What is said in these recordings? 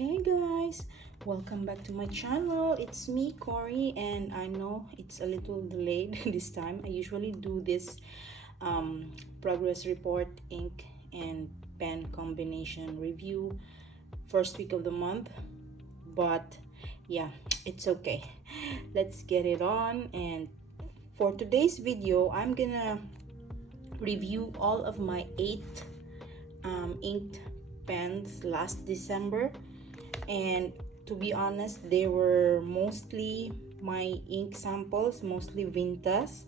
Hey guys, welcome back to my channel. It's me, Cory, and I know it's a little delayed this time. I usually do this progress report, ink and pen combination review first week of the month, but yeah, it's okay. Let's get it on. And for today's video, I'm gonna review all of my 8 inked pens last December, and to be honest, they were mostly my ink samples, mostly Vintas,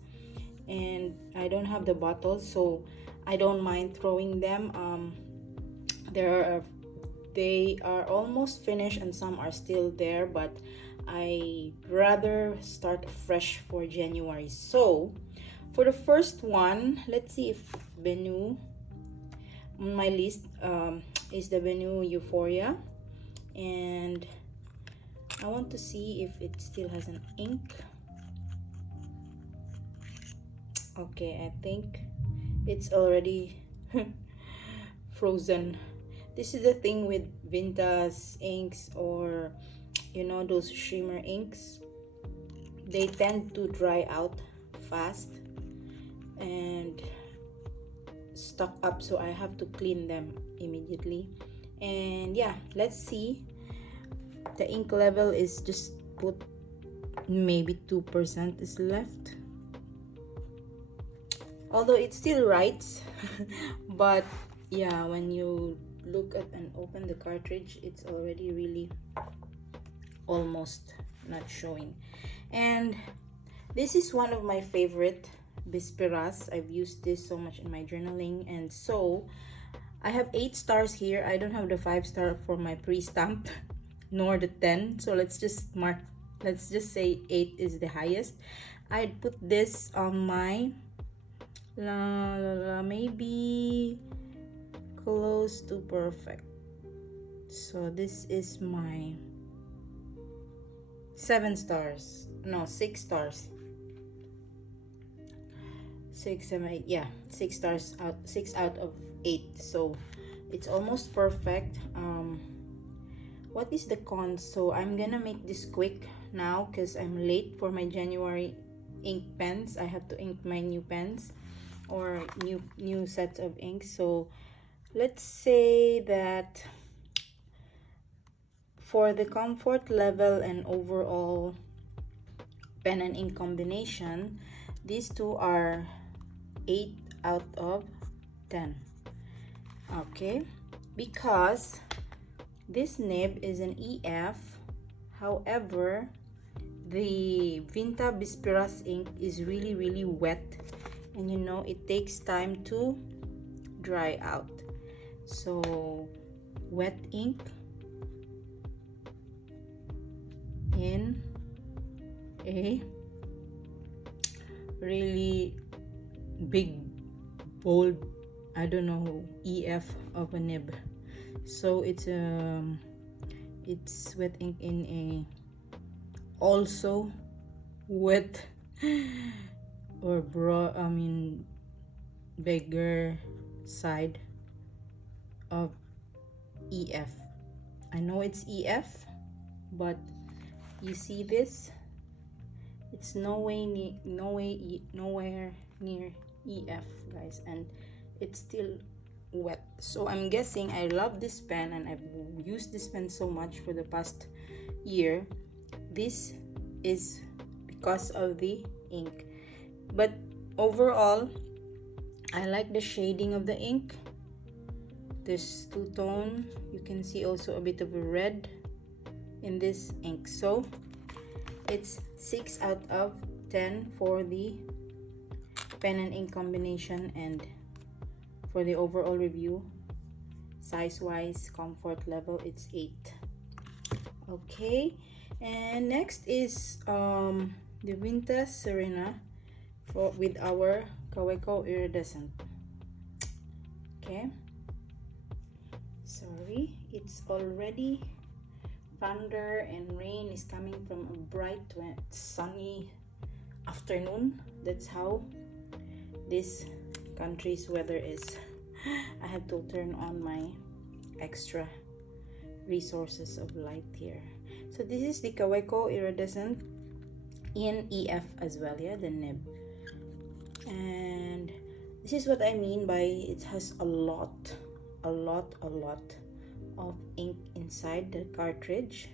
and I don't have the bottles, so I don't mind throwing them. They are almost finished and some are still there, but I rather start fresh for January. So for the first one, let's see if Benu on my list is the Benu Euphoria, and I want to see if it still has an ink. Okay, I think it's already frozen. This is the thing with Vintas inks, or you know, those shimmer inks, they tend to dry out fast and stuck up, so I have to clean them immediately. And yeah, let's see. The ink level is just put maybe 2% is left, although it still writes but yeah, when you look at and open the cartridge, it's already really almost not showing. And this is one of my favorite Bisperas. I've used this so much in my journaling, and so I have 8 stars here. I don't have the 5-star for my pre-stamp nor the 10, so let's just say 8 is the highest. I'd put this on my maybe close to perfect. So this is my 7 stars, no, 6 stars, 6, 7, 8, yeah, 6 stars out, 6 out of 8. So it's almost perfect. What is the cons? So I'm gonna make this quick now because I'm late for my January ink pens. I have to ink my new pens or new sets of inks. So let's say that for the comfort level and overall pen and ink combination, these two are 8 out of 10. Okay, because this nib is an EF. However, the Vinta Bisperas ink is really wet, and you know, it takes time to dry out. So wet ink in a really big, bold, I don't know, EF of a nib. So it's wet ink in a also wet or bigger side of EF. I know it's EF, but you see this, it's nowhere near EF, guys, and it's still wet. So I'm guessing, I love this pen and I've used this pen so much for the past year. This is because of the ink, but overall I like the shading of the ink. This two-tone, you can see also a bit of a red in this ink. So it's 6 out of 10 for the pen and ink combination, and for the overall review, size wise, comfort level, it's 8. Okay, and next is the Vinta Serena with our Kaweco iridescent. Okay, sorry, it's already thunder and rain is coming from a bright sunny afternoon. That's how this country's weather is. I had to turn on my extra resources of light here. So this is the Kaweco iridescent in EF as well, yeah, the nib. And this is what I mean by it has a lot of ink inside the cartridge.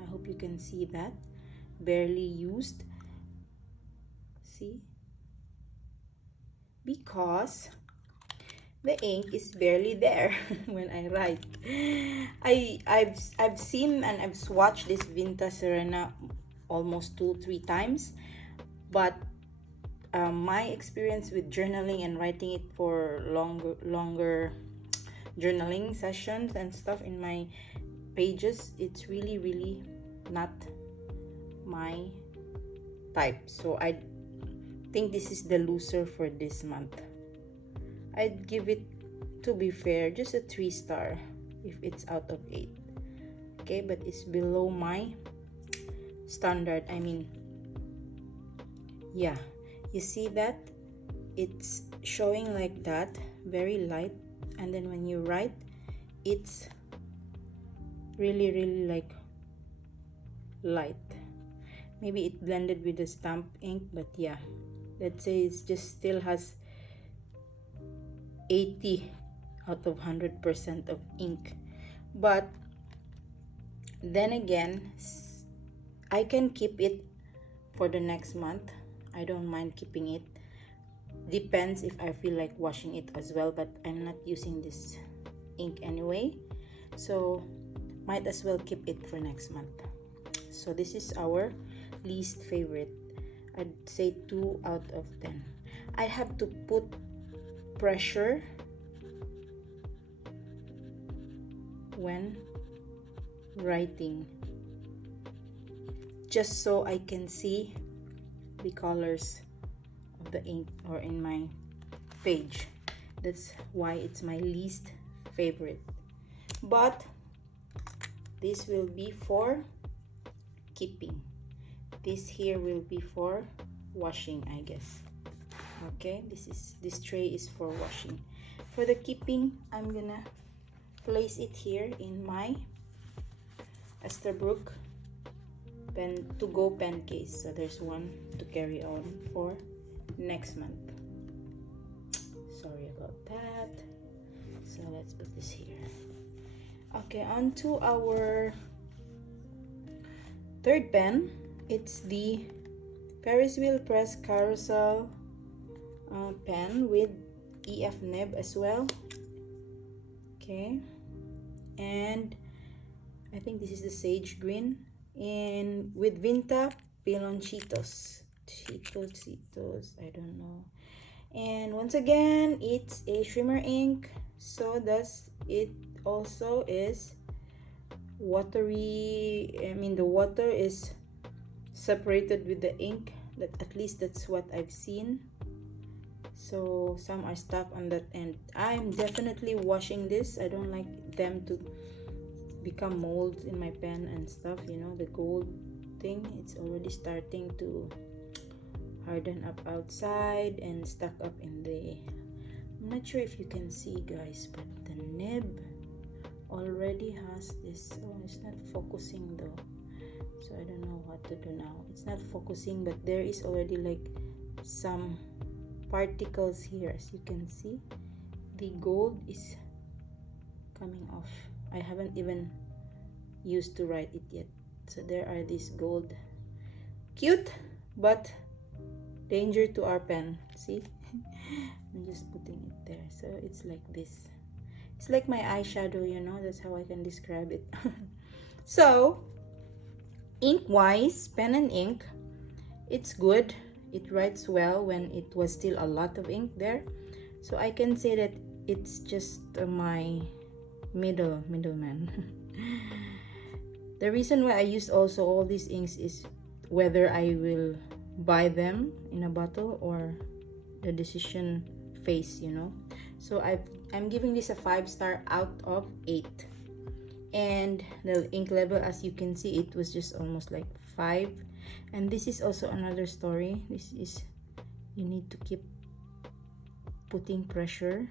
I hope you can see that. Barely used. See? Because the ink is barely there when I write. I've seen and I've swatched this Vinta Serena almost 2-3 times, but my experience with journaling and writing it for longer journaling sessions and stuff in my pages, it's really not my type. So I think this is the loser for this month. I'd give it, to be fair, just a 3-star if it's out of 8. Okay, but it's below my standard. I mean, yeah, you see that it's showing like that, very light, and then when you write, it's really like light. Maybe it blended with the stamp ink, but yeah, let's say it's just still has 80 out of 100% of ink. But then again, I can keep it for the next month. I don't mind keeping it. Depends if I feel like washing it as well, but I'm not using this ink anyway, so might as well keep it for next month. So this is our least favorite. I'd say 2 out of 10. I have to put pressure when writing, just so I can see the colors of the ink or in my page. That's why it's my least favorite. But this will be for keeping. This here will be for washing, I guess. Okay, this tray is for washing. For the keeping, I'm gonna place it here in my Esterbrook pen to go pen case. So there's one to carry on for next month. Sorry about that. So let's put this here. Okay, on to our third pen. It's the Ferris wheel press carousel pen with EF nib as well. Okay, and I think this is the sage green in with Vinta Piloncitos. Cheetos, I don't know. And once again, it's a shimmer ink, so does it also is watery. I mean, the water is separated with the ink. That at least that's what I've seen. So some are stuck on that end. I'm definitely washing this. I don't like them to become molds in my pen and stuff, you know, the gold thing. It's already starting to harden up outside and stuck up in the, I'm not sure if you can see, guys, but the nib already has this. Oh, it's not focusing though, so I don't know what to do now. It's not focusing, but there is already like some particles here. As you can see, the gold is coming off. I haven't even used to write it yet, so there are these gold. Cute, but danger to our pen. See, I'm just putting it there, so it's like this. It's like my eyeshadow, you know, that's how I can describe it. So ink wise, pen and ink, it's good. It writes well when it was still a lot of ink there, so I can say that it's just my middleman. The reason why I used also all these inks is whether I will buy them in a bottle or the decision phase, you know. So I'm giving this a 5-star out of 8, and the ink level, as you can see, it was just almost like 5. And this is also another story. This is, you need to keep putting pressure.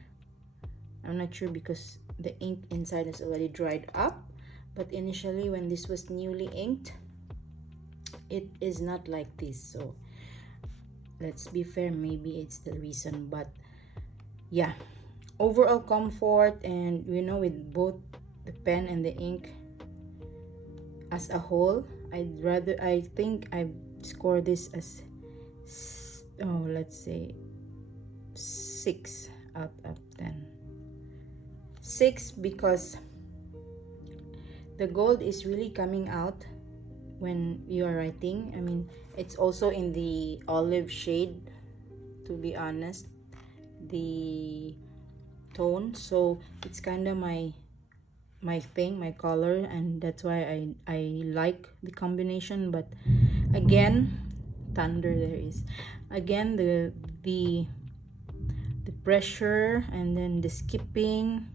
I'm not sure because the ink inside is already dried up, but initially when this was newly inked, it is not like this. So let's be fair, maybe it's the reason. But yeah, overall comfort, and you know, with both the pen and the ink as a whole, I think I score this as let's say 6 out of 10. 6 because the gold is really coming out when you are writing. I mean, it's also in the olive shade, to be honest, the tone. So it's kind of my thing, my color, and that's why I like the combination. But again, thunder, there is again the pressure, and then the skipping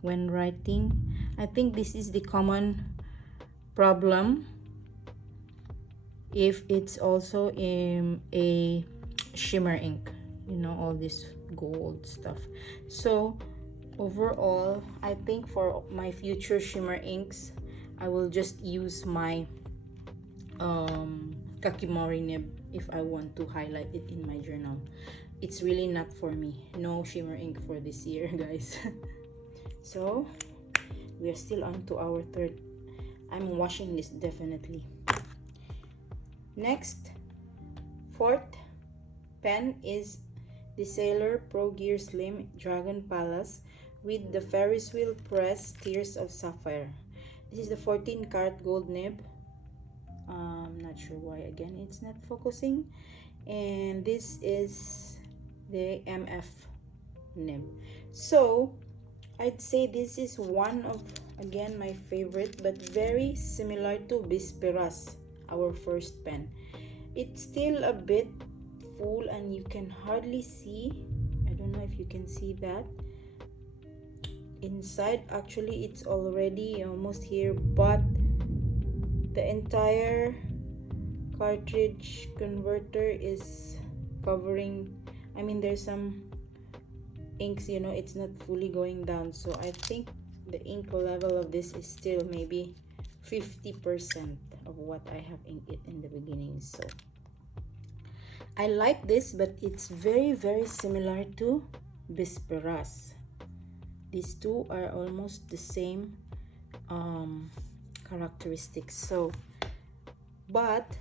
when writing. I think this is the common problem if it's also in a shimmer ink, you know, all this gold stuff. So overall, I think for my future shimmer inks, I will just use my kakimori nib if I want to highlight it in my journal. It's really not for me. No shimmer ink for this year, guys. So we are still on to our third. I'm washing this definitely. Next, fourth pen is the Sailor Pro Gear Slim Dragon Palace with the Ferris wheel press Tears of Sapphire. This is the 14 karat gold nib. I'm not sure why again it's not focusing. And this is the MF nib. So I'd say this is one of, again, my favorite, but very similar to Bisperas, our first pen. It's still a bit full and you can hardly see. I don't know if you can see that. Inside, actually, it's already almost here, but the entire cartridge converter is covering. I mean, there's some inks, you know, it's not fully going down. So I think the ink level of this is still maybe 50% of what I have inked it in the beginning. So I like this, but it's very, very similar to Bisperas. These two are almost the same characteristics. So, but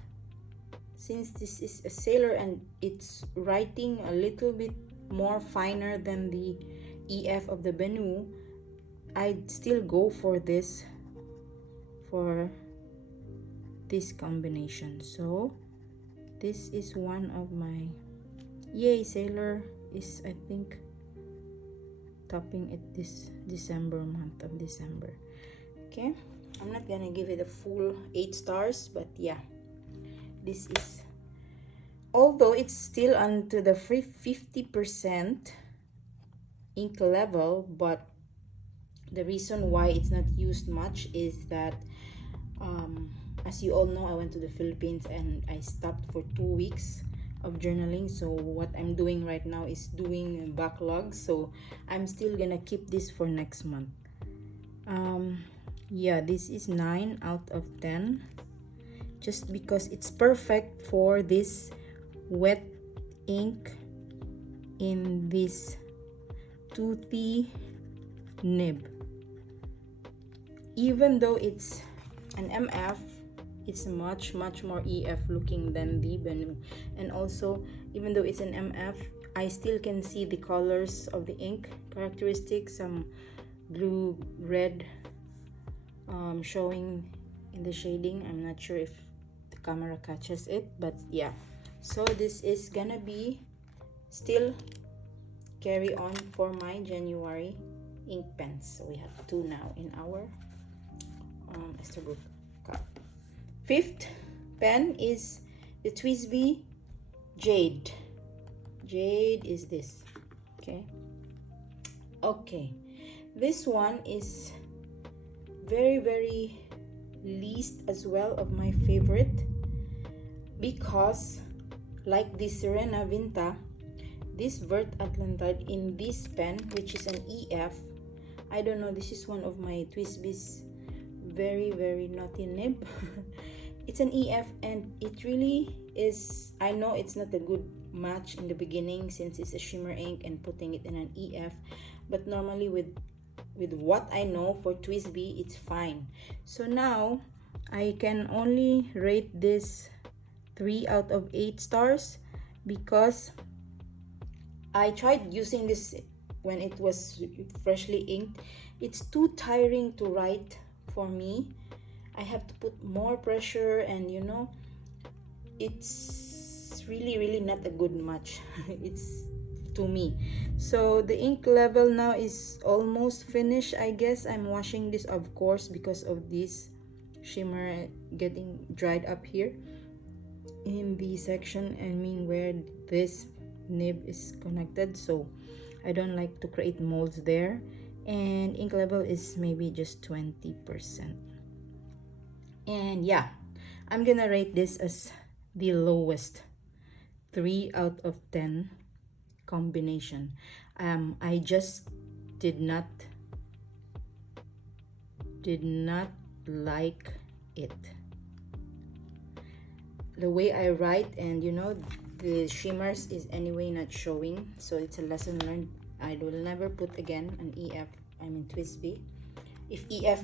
since this is a Sailor and it's writing a little bit more finer than the EF of the Benu, I'd still go for this combination. So this is one of my, yay, Sailor is, I think, topping it this month of December. Okay, I'm not gonna give it a full 8 stars, but yeah, this is, although it's still onto the 50% ink level, but the reason why it's not used much is that as you all know, I went to the Philippines and I stopped for 2 weeks of journaling. So what I'm doing right now is doing backlogs, so I'm still gonna keep this for next month. Yeah, this is 9 out of 10, just because it's perfect for this wet ink in this toothy nib. Even though it's an MF, it's much more EF looking than the Benu. And also, even though it's an MF, I still can see the colors of the ink characteristics, some blue, red, showing in the shading. I'm not sure if the camera catches it, but yeah. So this is gonna be still carry on for my January ink pens. So we have 2 now in our Esterbrook card. Fifth pen is the TWSBI Jade. Jade is this. Okay, this one is very least as well of my favorite, because like the Serena Vinta, this Vert Atlantide in this pen, which is an EF, I don't know, this is one of my TWSBI's very naughty nib. It's an EF, and it really is. I know it's not a good match in the beginning since it's a shimmer ink and putting it in an EF, but normally with what I know for TWSBI, it's fine. So now I can only rate this 3 out of 8 stars because I tried using this when it was freshly inked. It's too tiring to write for me. I have to put more pressure, and you know, it's really not a good match. It's to me. So the ink level now is almost finished. I guess I'm washing this, of course, because of this shimmer getting dried up here in the section, I mean where this nib is connected. So I don't like to create molds there, and ink level is maybe just 20%. And yeah, I'm gonna rate this as the lowest 3 out of 10 combination. I just did not like it, the way I write, and you know, the shimmers is anyway not showing, so it's a lesson learned. I will never put again an EF, I mean TWSBI. If EF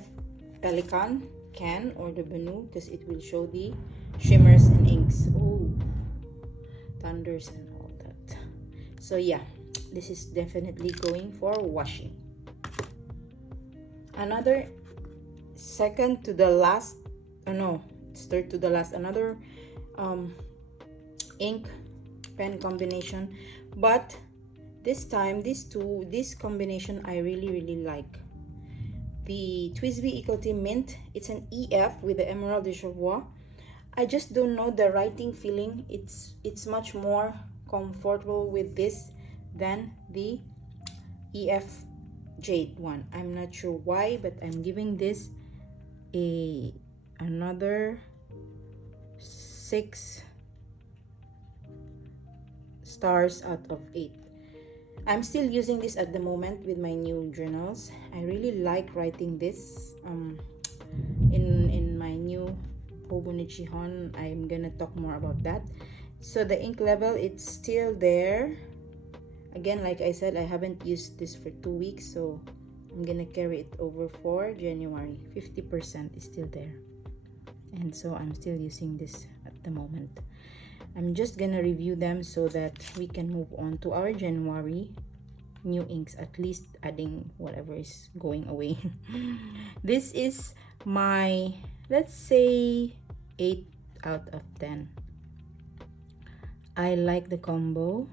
Pelican can, or the Benu, because it will show the shimmers and inks. Oh, thunders and all that. So yeah, this is definitely going for washing. Another second to the last, no, it's third to the last, another ink pen combination, but this time this combination I really like. The TWSBI Eco Team Mint, it's an EF with the Emerald de Cheviot. I just don't know, the writing feeling, it's much more comfortable with this than the EF Jade one. I'm not sure why, but I'm giving this another 6 stars out of 8. I'm still using this at the moment with my new journals. I really like writing this in my new Hobonichihon. I'm gonna talk more about that. So the ink level, it's still there. Again, like I said, I haven't used this for 2 weeks, so I'm gonna carry it over for January. 50% is still there, and so I'm still using this at the moment. I'm just gonna review them so that we can move on to our January new inks, at least adding whatever is going away. This is my, let's say, 8 out of 10. I like the combo,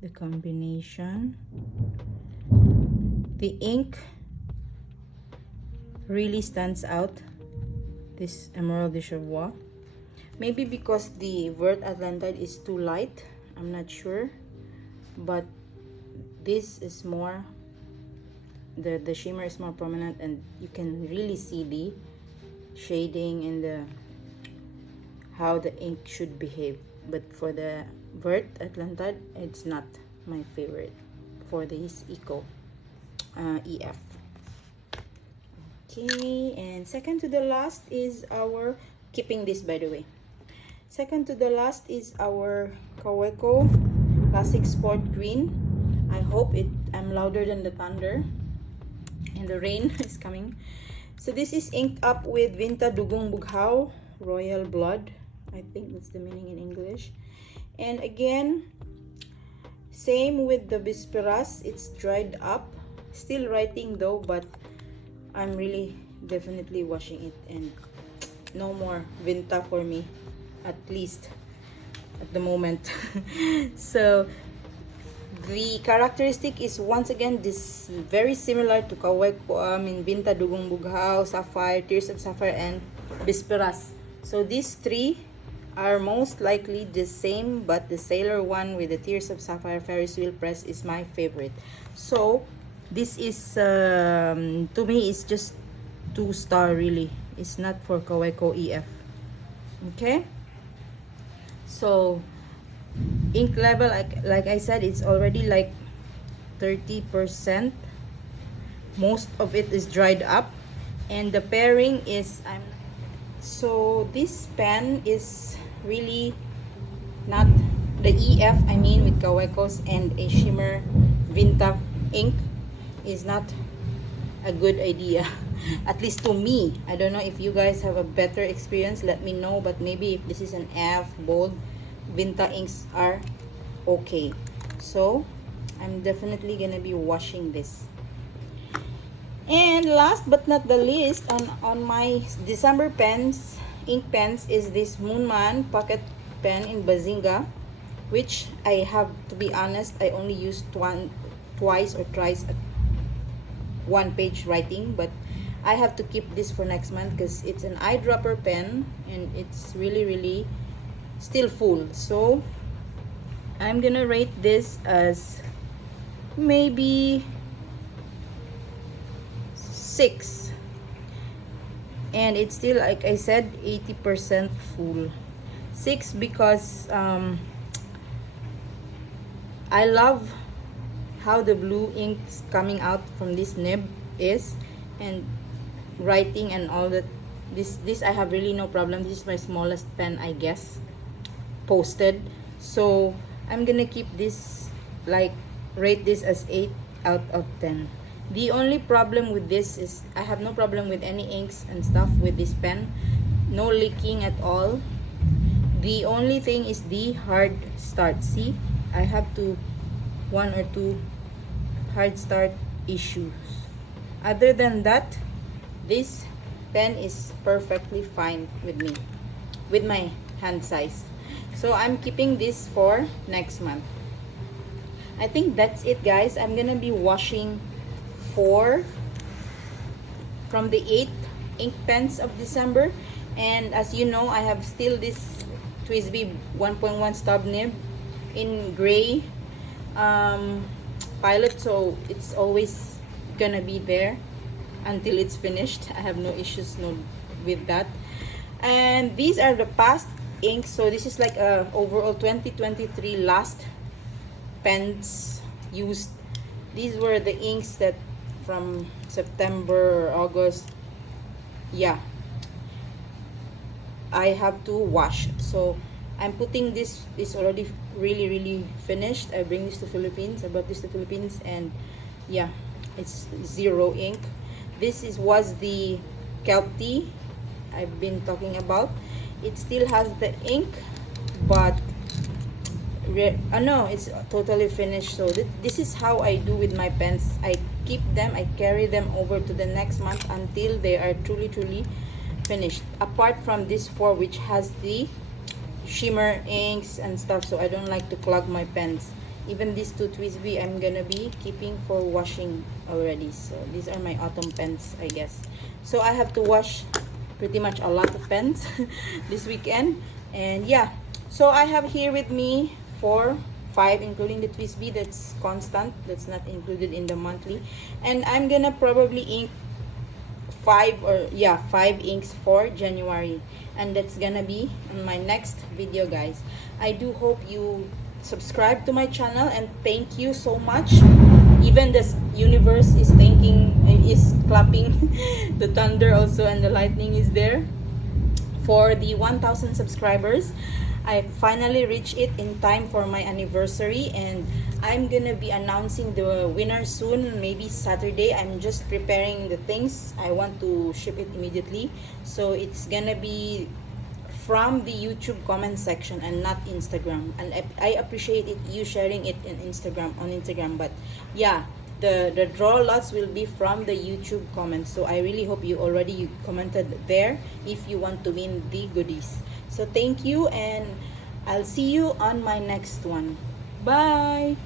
the combination. The ink really stands out, this Emerald de Cheviot. Maybe because the Vert Atlantide is too light, I'm not sure, but this is more, the shimmer is more prominent, and you can really see the shading and the how the ink should behave. But for the Vert Atlantide, it's not my favorite for this Eco EF. Okay, and second to the last is our, keeping this by the way, second to the last is our Kaweco Classic Sport Green. I hope I'm louder than the thunder and the rain is coming. So this is inked up with Vinta Dugong Bughaw Royal Blood. I think that's the meaning in English. And again, same with the Bisperas, it's dried up. Still writing though, but I'm really definitely washing it, and no more Vinta for me, at least at the moment. So the characteristic is once again this very similar to Kaweco, Vinta Dugong Bughaw, Sapphire, Tears of Sapphire, and Bisperas. So these three are most likely the same, but the Sailor one with the Tears of Sapphire Ferris wheel press is my favorite. So this is to me, it's just 2-star really. It's not for Kaweco EF. Okay, so ink level, like I said, it's already like 30%. Most of it is dried up, and the pairing is so this pen is really not the EF, I mean, with Kaweco's and a shimmer Vinta ink is not a good idea. At least to me. I don't know if you guys have a better experience, let me know. But maybe if this is an F bold, Vinta inks are okay. So I'm definitely gonna be washing this. And last but not the least, on my December pens, ink pens, is this Moonman pocket pen in Bazinga, which I have to be honest, I only used twice or thrice at one page writing, but I have to keep this for next month because it's an eyedropper pen and it's really still full. So I'm gonna rate this as maybe 6, and it's still, like I said, 80% full. 6 because I love how the blue ink coming out from this nib is, and writing and all that. This I have really no problem. This is my smallest pen, I guess, posted. So I'm gonna keep this, like, rate this as 8 out of 10. The only problem with this is I have no problem with any inks and stuff with this pen, no leaking at all. The only thing is the hard start. See, I have one or two hard start issues. Other than that, this pen is perfectly fine with me, with my hand size. So I'm keeping this for next month. I think that's it, guys. I'm gonna be washing 4 from the 8 ink pens of December, and as you know, I have still this TWSBI 1.1 stub nib in gray pilot, so it's always gonna be there until it's finished. I have no issues with that. And these are the past inks, so this is like a overall 2023 last pens used. These were the inks that from September or August, yeah, I have to wash. So I'm putting this is already really finished. I bring this to Philippines. I brought this to Philippines, and yeah, it's 0 ink. This was the kelp tea I've been talking about. It still has the ink, but no, it's totally finished. So this is how I do with my pens. I keep them, I carry them over to the next month until they are truly finished. Apart from this 4, which has the shimmer inks and stuff, so I don't like to clog my pens. Even these 2 TWSBI I'm gonna be keeping for washing already. So these are my autumn pens, I guess. So I have to wash pretty much a lot of pens this weekend. And yeah, so I have here with me 4, 5, including the TWSBI that's constant, that's not included in the monthly. And I'm gonna probably ink 5 inks for January, and that's gonna be on my next video, guys. I do hope you subscribe to my channel, and thank you so much. Even the universe is clapping the thunder also, and the lightning is there for the 1,000 subscribers. I finally reached it in time for my anniversary, and I'm gonna be announcing the winner soon, maybe Saturday. I'm just preparing the things. I want to ship it immediately, so it's gonna be from the YouTube comment section and not Instagram. And I appreciate you sharing it on Instagram, but yeah, the draw lots will be from the YouTube comments. So I really hope you commented there if you want to win the goodies. So thank you, and I'll see you on my next one. Bye.